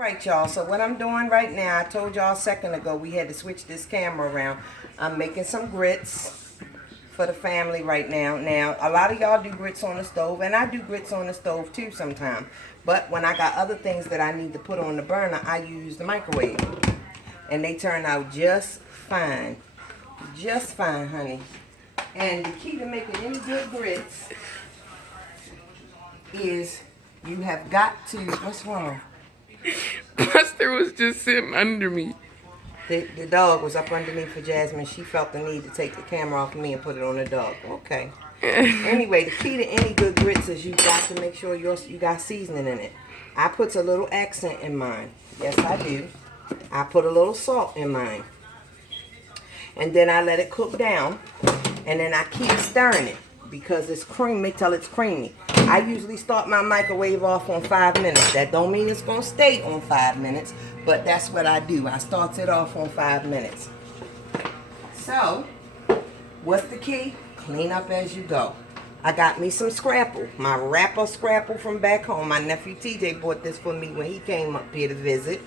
Right, y'all, so what I'm doing right now, I told y'all a second ago we had to switch this camera around. I'm making some grits for the family right now. Now, a lot of y'all do grits on the stove, and I do grits on the stove too sometimes. But when I got other things that I need to put on the burner, I use the microwave. And they turn out just fine. Just fine, honey. And the key to making any good grits is you have got to, what's wrong? Buster was just sitting under me. The dog was up underneath for Jasmine. She felt the need to take the camera off of me and put it on the dog. Okay. Anyway, the key to any good grits is you got to make sure you got seasoning in it. I put a little accent in mine. Yes, I do. I put a little salt in mine. And then I let it cook down. And then I keep stirring it because it's creamy till it's creamy. I usually start my microwave off on 5 minutes. That don't mean it's going to stay on 5 minutes, but that's what I do. I start it off on 5 minutes. So, what's the key? Clean up as you go. I got me some Scrapple, my wrapper Scrapple from back home. My nephew TJ bought this for me when he came up here to visit.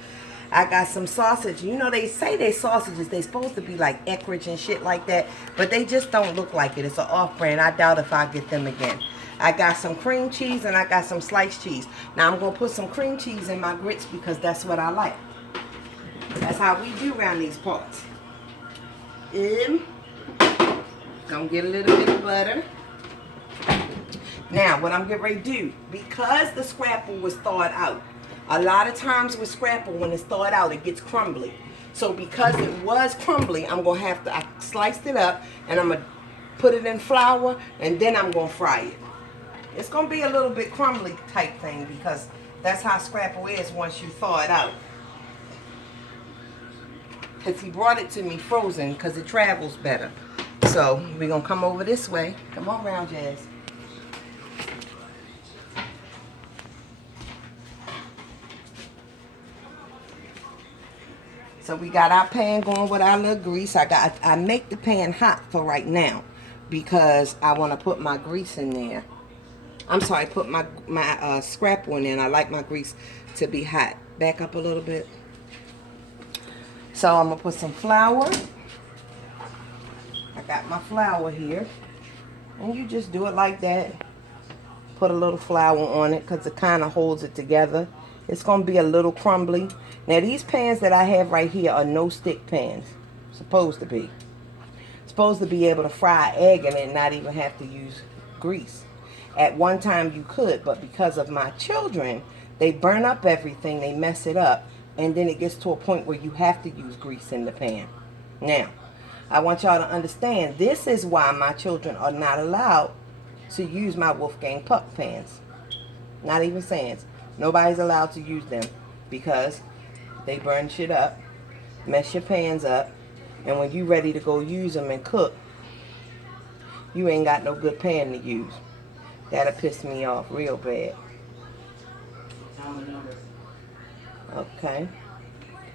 I got some sausage. You know, they say they sausages, they supposed to be like Eckrich and shit like that, but they just don't look like it. It's an off-brand. I doubt if I get them again. I got some cream cheese and I got some sliced cheese. Now I'm going to put some cream cheese in my grits because that's what I like. That's how we do around these parts. Gonna get a little bit of butter. Now, what I'm getting ready to do, because the Scrapple was thawed out, a lot of times with Scrapple, when it's thawed out, it gets crumbly. So because it was crumbly, I sliced it up, and I'm going to put it in flour, and then I'm going to fry it. It's going to be a little bit crumbly type thing, because that's how Scrapple is once you thaw it out. Because he brought it to me frozen, because it travels better. So, we're going to come over this way. Come on round, Jazz. So we got our pan going with our little grease. I make the pan hot for right now because I want to put my grease in there. I'm sorry, put my Scrapple in there, and I like my grease to be hot. Back up a little bit. So I'm going to put some flour. I got my flour here. And you just do it like that. Put a little flour on it because it kind of holds it together. It's going to be a little crumbly. Now, these pans that I have right here are no-stick pans. Supposed to be. Supposed to be able to fry an egg in it and not even have to use grease. At one time, you could, but because of my children, they burn up everything, they mess it up, and then it gets to a point where you have to use grease in the pan. Now, I want y'all to understand, this is why my children are not allowed to use my Wolfgang Puck pans. Not even Sands. Nobody's allowed to use them because they burn shit up, mess your pans up, and when you ready to go use them and cook, you ain't got no good pan to use. That'll piss me off real bad. Okay.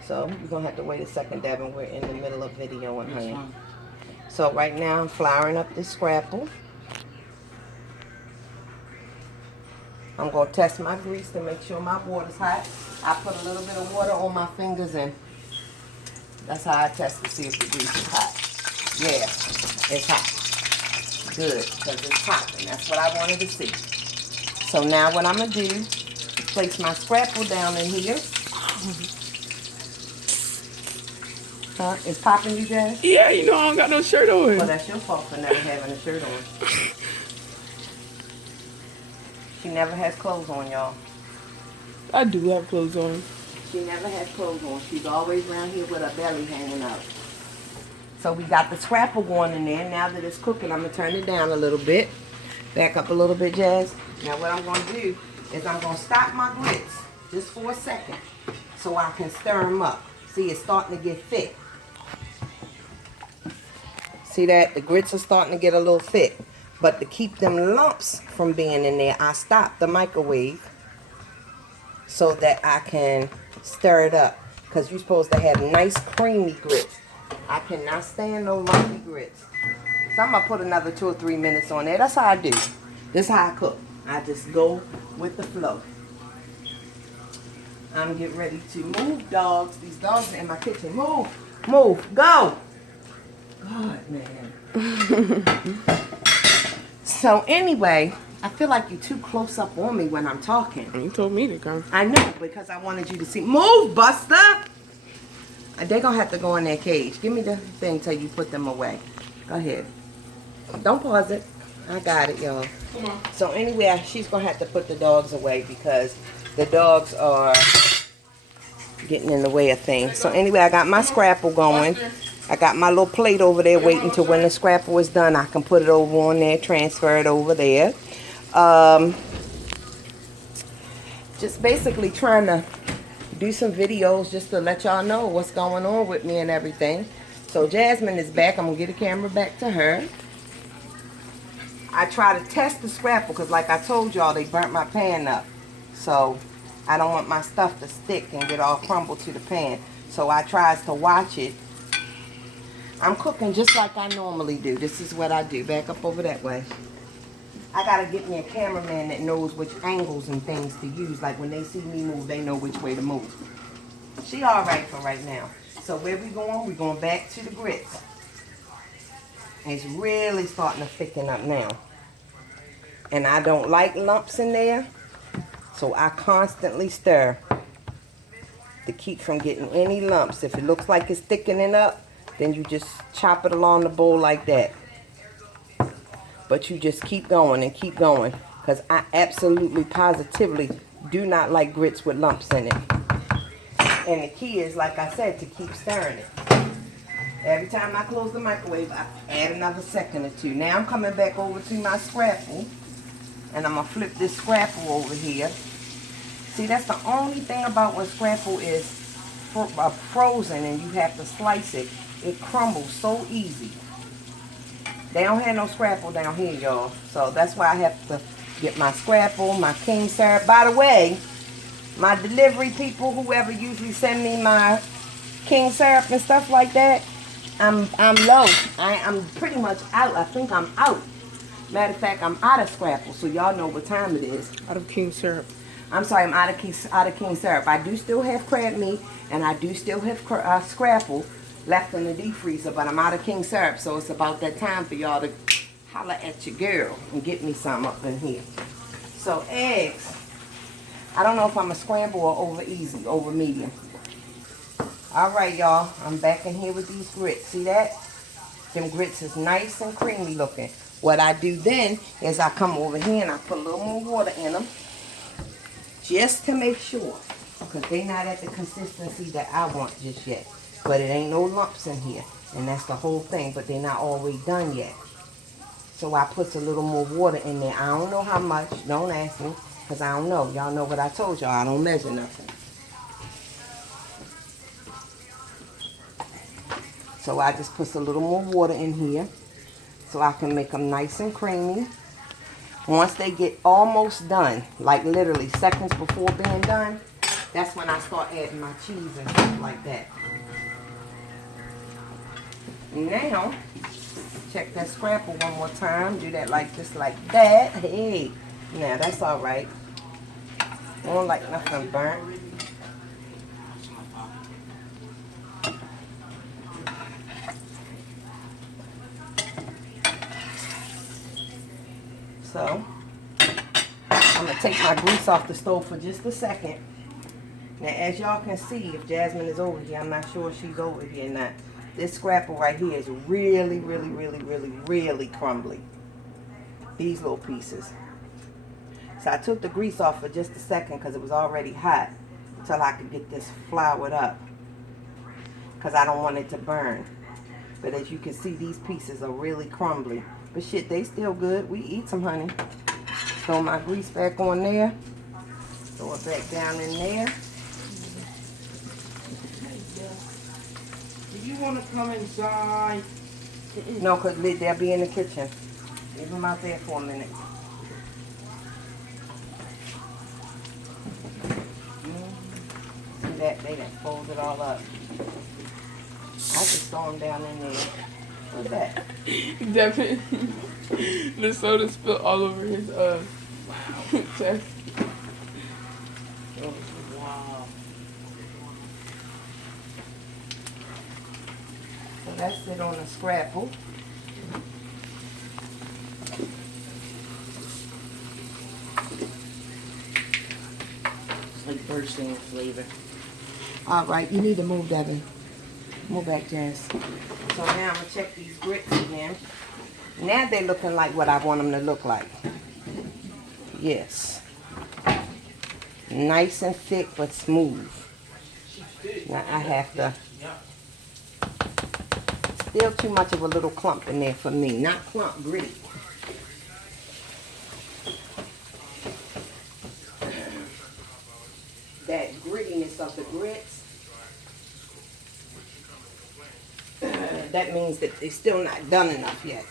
So, you're going to have to wait a second, Devin. We're in the middle of videoing, honey. So, right now, I'm flouring up this Scrapple. I'm going to test my grease to make sure my water's hot. I put a little bit of water on my fingers, and that's how I test to see if the grease is hot. Yeah, it's hot. Good, because it's hot, and that's what I wanted to see. So now what I'm going to do is place my Scrapple down in here. Huh? It's popping, you guys? Yeah, you know I don't got no shirt on. Well, that's your fault for never having a shirt on. She never has clothes on, y'all. I do have clothes on. She never has clothes on. She's always around here with her belly hanging out. So we got the Scrapple going in there. Now that it's cooking, I'm going to turn it down a little bit. Back up a little bit, Jazz. Now what I'm going to do is I'm going to stop my grits just for a second so I can stir them up. See, it's starting to get thick. See that? The grits are starting to get a little thick. But to keep them lumps from being in there, I stop the microwave so that I can stir it up. Because you're supposed to have nice creamy grits. I cannot stand no lumpy grits. So I'm going to put another 2 or 3 minutes on there. That's how I do. This is how I cook. I just go with the flow. I'm getting ready to move dogs. These dogs are in my kitchen. Move, move, go. God, man. So anyway, I feel like you're too close up on me when I'm talking. You told me to come. I know, because I wanted you to see. Move, Buster. They're going to have to go in their cage. Give me the thing till you put them away. Go ahead. Don't pause it. I got it, y'all. Come on. So anyway, she's going to have to put the dogs away because the dogs are getting in the way of things. So anyway, I got my Scrapple going. I got my little plate over there waiting till when the Scrapple is done, I can put it over on there, transfer it over there. Just basically trying to do some videos just to let y'all know what's going on with me and everything. So Jasmine is back. I'm going to get the camera back to her. I try to test the Scrapple because like I told y'all, they burnt my pan up. So I don't want my stuff to stick and get all crumbled to the pan. So I tries to watch it. I'm cooking just like I normally do. This is what I do. Back up over that way. I got to get me a cameraman that knows which angles and things to use. Like when they see me move, they know which way to move. She all right for right now. So where we going? We're going back to the grits. It's really starting to thicken up now. And I don't like lumps in there. So I constantly stir to keep from getting any lumps. If it looks like it's thickening up, then you just chop it along the bowl like that. But you just keep going and keep going. Because I absolutely, positively do not like grits with lumps in it. And the key is, like I said, to keep stirring it. Every time I close the microwave, I add another second or two. Now I'm coming back over to my Scrapple. And I'm going to flip this Scrapple over here. See, that's the only thing about when Scrapple is frozen and you have to slice it. It crumbles so easy. They don't have no Scrapple down here, y'all. So that's why I have to get my Scrapple, my King Syrup. By the way, my delivery people, whoever usually send me my King Syrup and stuff like that, I'm low. I'm pretty much out. I think I'm out. Matter of fact, I'm out of Scrapple, so y'all know what time it is. Out of King Syrup. I'm sorry, I'm out of King Syrup. I do still have crab meat, and I do still have Scrapple left in the deep freezer, but I'm out of King Syrup, so it's about that time for y'all to holler at your girl and get me some up in here. So eggs, I don't know if I'm a scramble or over easy, over medium. All right, y'all, I'm back in here with these grits. See that? Them grits is nice and creamy looking. What I do then is I come over here and I put a little more water in them just to make sure, because they're not at the consistency that I want just yet. But it ain't no lumps in here, and that's the whole thing, but they're not all the way done yet. So I put a little more water in there. I don't know how much. Don't ask me, because I don't know. Y'all know what I told y'all. I don't measure nothing. So I just put a little more water in here so I can make them nice and creamy. Once they get almost done, like literally seconds before being done, that's when I start adding my cheese and stuff like that. Now, check that Scrapple one more time. Do that like this, like that. Hey, now that's all right. I don't like nothing burnt. So, I'm going to take my grease off the stove for just a second. Now, as y'all can see, if Jasmine is over here, I'm not sure if she's over here or not. This Scrapple right here is really, really, really, really, really crumbly. These little pieces. So I took the grease off for just a second because it was already hot until I could get this floured up, because I don't want it to burn. But as you can see, these pieces are really crumbly. But shit, they still good. We eat some, honey. Throw my grease back on there. Throw it back down in there. Do you want to come inside? No, because they'll be in the kitchen. Leave them out there for a minute. See that? They done fold it all up. I just throw them down in there. What's that? Definitely. The soda spilled all over his chest. Wow. That's it on the scrapple. It's like bird sand flavor. All right, you need to move, Devin. Move back, Jazz. So now I'm gonna check these grits again. Now they're looking like what I want them to look like. Yes. Nice and thick, but smooth. Now I have to. Still too much of a little clump in there for me. Not clump, gritty. That grittiness of the grits, that means that they're still not done enough yet.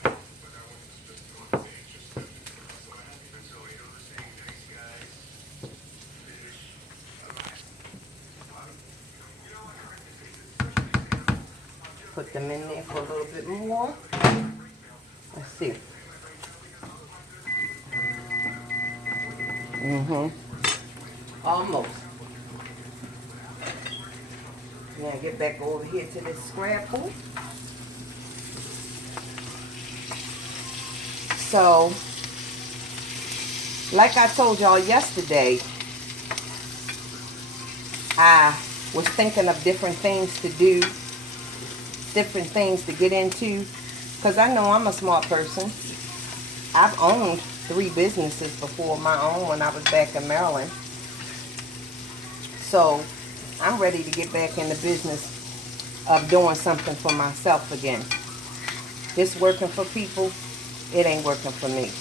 Put them in there for a little bit more. Let's see. Almost. Now get back over here to this scrapple. So, like I told y'all yesterday, I was thinking of different things to do, different things to get into, because I know I'm a smart person. I've owned 3 businesses before my own when I was back in Maryland. So I'm ready to get back in the business of doing something for myself again. This working for people, it ain't working for me.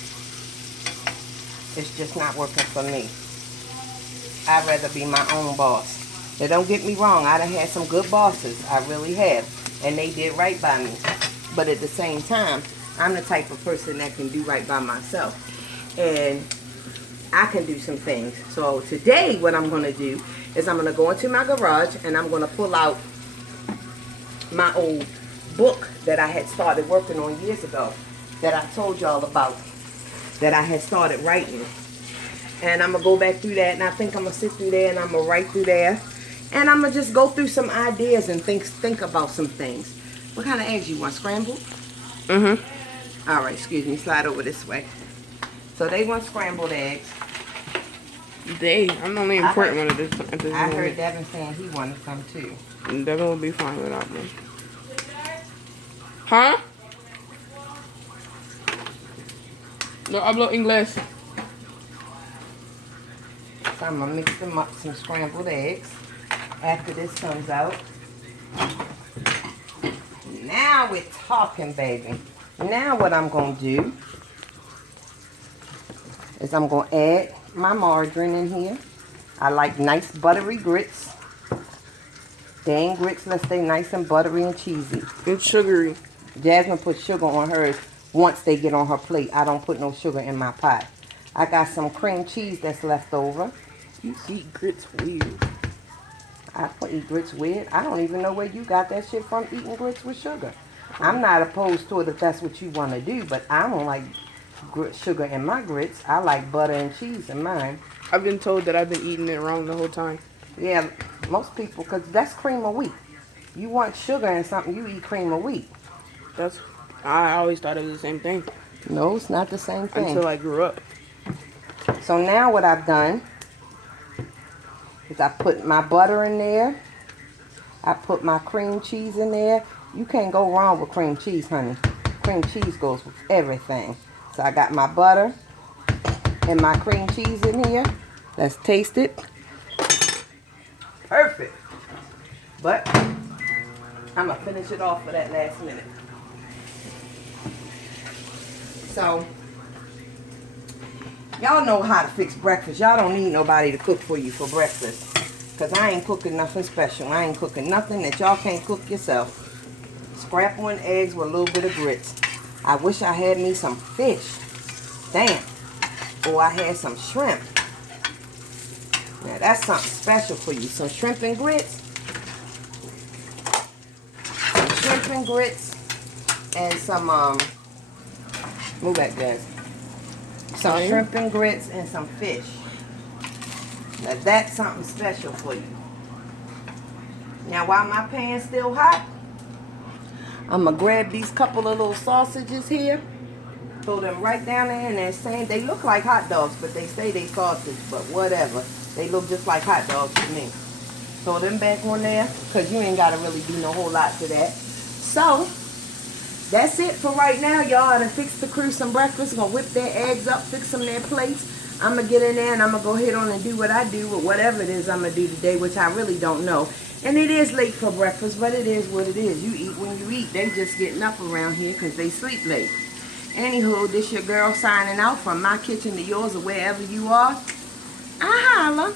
It's just not working for me. I'd rather be my own boss. Now don't get me wrong, I done had some good bosses. I really have. And they did right by me. But at the same time, I'm the type of person that can do right by myself. And I can do some things. So today what I'm going to do is I'm going to go into my garage and I'm going to pull out my old book that I had started working on years ago that I told y'all about, that I had started writing. And I'm going to go back through that, and I think I'm going to sit through there and I'm going to write through there. And I'm going to just go through some ideas and think about some things. What kind of eggs you want? Scrambled? Mm-hmm. All right, excuse me. Slide over this way. So they want scrambled eggs. I'm the only important one at this moment. I heard Devin saying he wanted some too. Devin will be fine without me. Huh? No hablo inglés. So I'm going to mix them up, some scrambled eggs, after this comes out. Now we're talking, baby. Now what I'm going to do is I'm going to add my margarine in here. I like nice buttery grits. Dang grits, let's stay nice and buttery and cheesy. It's sugary. Jasmine puts sugar on hers once they get on her plate. I don't put no sugar in my pot. I got some cream cheese that's left over. You eat grits weird. I eat grits weird. I don't even know where you got that shit from, eating grits with sugar. I'm not opposed to it if that's what you want to do, but I don't like sugar in my grits. I like butter and cheese in mine. I've been told that I've been eating it wrong the whole time. Yeah, most people, because that's cream of wheat. You want sugar in something, you eat cream of wheat. I always thought it was the same thing. No, it's not the same thing. Until I grew up. So now what I've done is I put my butter in there. I put my cream cheese in there. You can't go wrong with cream cheese, honey. Cream cheese goes with everything. So I got my butter and my cream cheese in here. Let's taste it. Perfect. But I'm going to finish it off for that last minute. So, y'all know how to fix breakfast. Y'all don't need nobody to cook for you for breakfast. Because I ain't cooking nothing special. I ain't cooking nothing that y'all can't cook yourself. Scrapple and eggs with a little bit of grits. I wish I had me some fish. Damn. Or I had some shrimp. Now that's something special for you. Some shrimp and grits. Some shrimp and grits. And some, move back, guys. Some shrimp and grits and some fish. Now that's something special for you. Now while my pan's still hot, I'm going to grab these couple of little sausages here. Throw them right down there in that same. They look like hot dogs, but they say they sausage, but whatever. They look just like hot dogs to me. Throw them back on there, because you ain't got to really do no whole lot to that. So, that's it for right now, y'all. I done fixed the crew some breakfast. Gonna whip their eggs up, fix them their plates. I'm gonna get in there and I'm gonna go ahead on and do what I do with whatever it is I'm gonna do today, which I really don't know. And it is late for breakfast, but it is what it is. You eat when you eat. They just getting up around here because they sleep late. Anywho, this your girl signing out from my kitchen to yours or wherever you are. I holla.